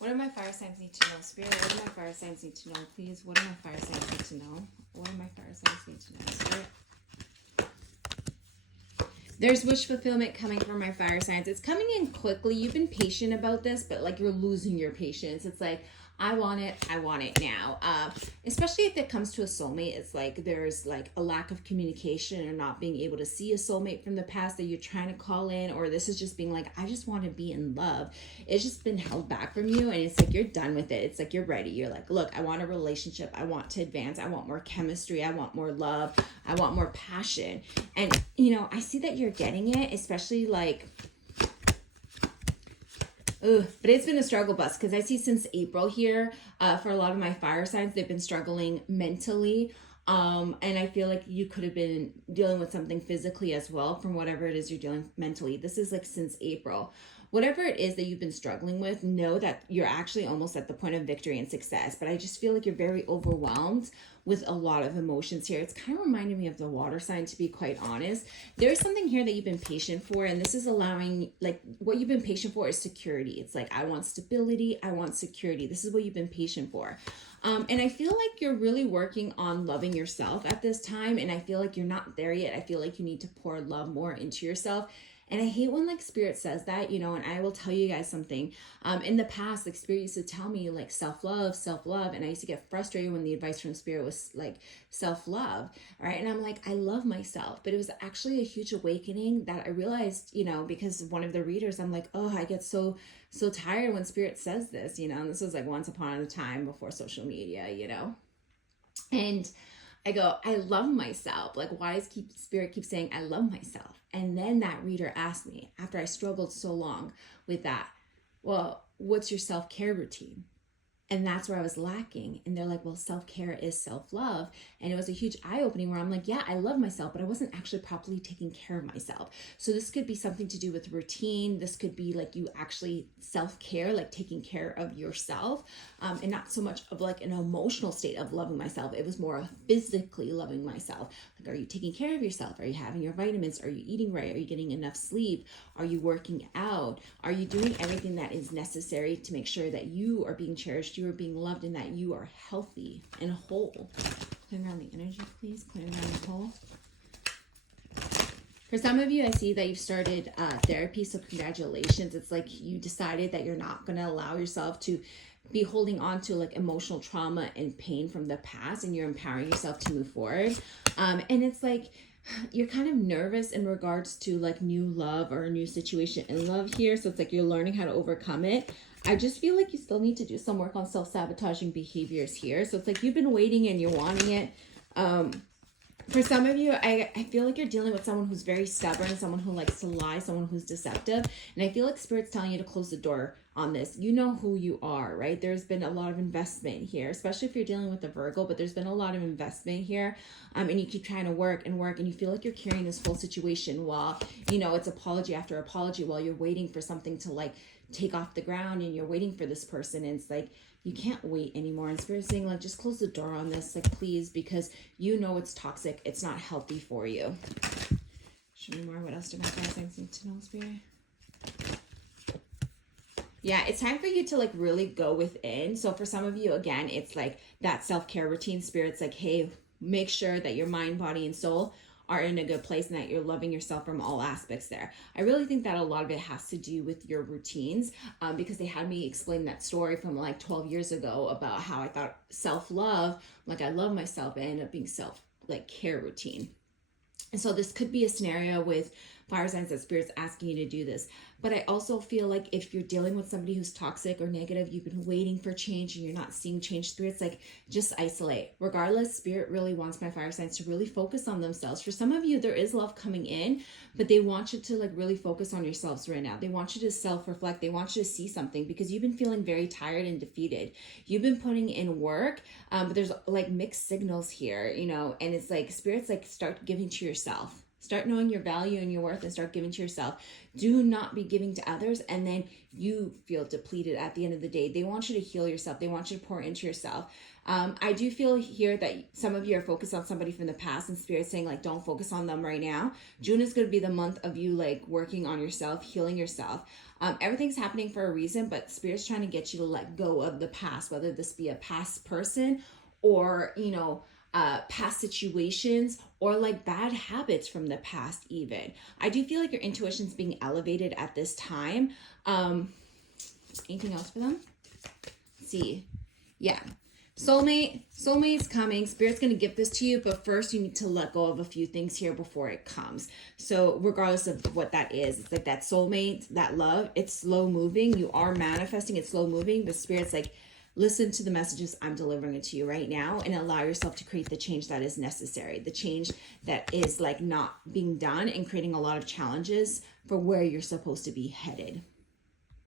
What do my fire signs need to know? Spirit, what do my fire signs need to know, please? What do my fire signs need to know? What do my fire signs need to know, Spirit? There's wish fulfillment coming from my fire signs. It's coming in quickly. You've been patient about this, but like you're losing your patience. It's like, I want it now. Especially if it comes to a soulmate, it's like there's like a lack of communication or not being able to see a soulmate from the past that you're trying to call in, or this is just being like, I just want to be in love. It's just been held back from you, and it's like you're done with it. It's like you're ready. You're like, look, I want a relationship. I want to advance. I want more chemistry. I want more love. I want more passion. And, you know, I see that you're getting it, especially like, but it's been a struggle bus because I see since April here, for a lot of my fire signs, they've been struggling mentally. And I feel like you could have been dealing with something physically as well from whatever it is you're dealing mentally. This is like since April. Whatever it is that you've been struggling with, know that you're actually almost at the point of victory and success. But I just feel like you're very overwhelmed with a lot of emotions here. It's kind of reminding me of the water sign, to be quite honest. There's something here that you've been patient for, and this is allowing, like, what you've been patient for is security. It's like, I want stability, I want security. This is what you've been patient for. And I feel like you're really working on loving yourself at this time, and I feel like you're not there yet. I feel like you need to pour love more into yourself. And I hate when like spirit says that, you know, and I will tell you guys something. In the past, like spirit used to tell me like self-love, self-love. And I used to get frustrated when the advice from spirit was like self-love. All right. And I'm like, I love myself. But it was actually a huge awakening that I realized, you know, because one of the readers, I'm like, oh, I get so tired when spirit says this, you know, and this was like once upon a time before social media, you know. And I go, I love myself. Like, why does spirit keep saying I love myself? And then that reader asked me, after I struggled so long with that, well, what's your self-care routine? And that's where I was lacking. And they're like, well, self-care is self-love. And it was a huge eye-opening where I'm like, yeah, I love myself, but I wasn't actually properly taking care of myself. So this could be something to do with routine. This could be like you actually self-care, like taking care of yourself, and not so much of like an emotional state of loving myself. It was more of physically loving myself. Like, are you taking care of yourself? Are you having your vitamins? Are you eating right? Are you getting enough sleep? Are you working out? Are you doing everything that is necessary to make sure that you are being cherished, you are being loved, and that you are healthy and whole? Clear around the energy, please. Clear around the whole. For some of you, I see that you've started therapy, so congratulations. It's like you decided that you're not going to allow yourself to be holding on to like emotional trauma and pain from the past, and you're empowering yourself to move forward. And it's like you're kind of nervous in regards to like new love or a new situation in love here. So it's like you're learning how to overcome it. I just feel like you still need to do some work on self-sabotaging behaviors here. So it's like you've been waiting and you're wanting it. For some of you, I feel like you're dealing with someone who's very stubborn, someone who likes to lie, someone who's deceptive. And I feel like Spirit's telling you to close the door on this. You know who you are, right? There's been a lot of investment here, especially if you're dealing with a Virgo, but there's been a lot of investment here. And you keep trying to work, and you feel like you're carrying this whole situation while, you know, it's apology after apology while you're waiting for something to like take off the ground, and you're waiting for this person. And it's like, you can't wait anymore. And Spirit's saying, like, just close the door on this, like, please, because you know it's toxic. It's not healthy for you. Show me more. What else do my fire signs need to know, Spirit? Yeah, it's time for you to like really go within. So for some of you, again, it's like that self-care routine. Spirit's like, hey, make sure that your mind, body, and soul are in a good place and that you're loving yourself from all aspects there. I really think that a lot of it has to do with your routines, because they had me explain that story from like 12 years ago about how I thought self-love, like I love myself, it ended up being care routine. And so this could be a scenario with fire signs that Spirit's asking you to do this. But I also feel like if you're dealing with somebody who's toxic or negative, you've been waiting for change and you're not seeing change, Spirit's like, just isolate. Regardless, Spirit really wants my fire signs to really focus on themselves. For some of you, there is love coming in, but they want you to like really focus on yourselves right now. They want you to self-reflect. They want you to see something because you've been feeling very tired and defeated. You've been putting in work, but there's like mixed signals here, you know, and it's like Spirit's like, start giving to yourself. Start knowing your value and your worth and start giving to yourself. Do not be giving to others and then you feel depleted at the end of the day. They want you to heal yourself. They want you to pour into yourself. I do feel here that some of you are focused on somebody from the past, and Spirit saying like, don't focus on them right now. June is going to be the month of you like working on yourself, healing yourself. Everything's happening for a reason, but Spirit's trying to get you to let go of the past, whether this be a past person or, you know, past situations or like bad habits from the past even. I do feel like your intuition's being elevated at this time. Anything else for them? Let's see. Yeah. Soulmate's coming. Spirit's going to give this to you, but first you need to let go of a few things here before it comes. So regardless of what that is, it's like that soulmate, that love, it's slow moving. You are manifesting, it's slow moving, but Spirit's like, listen to the messages I'm delivering it to you right now and allow yourself to create the change that is necessary, the change that is like not being done and creating a lot of challenges for where you're supposed to be headed.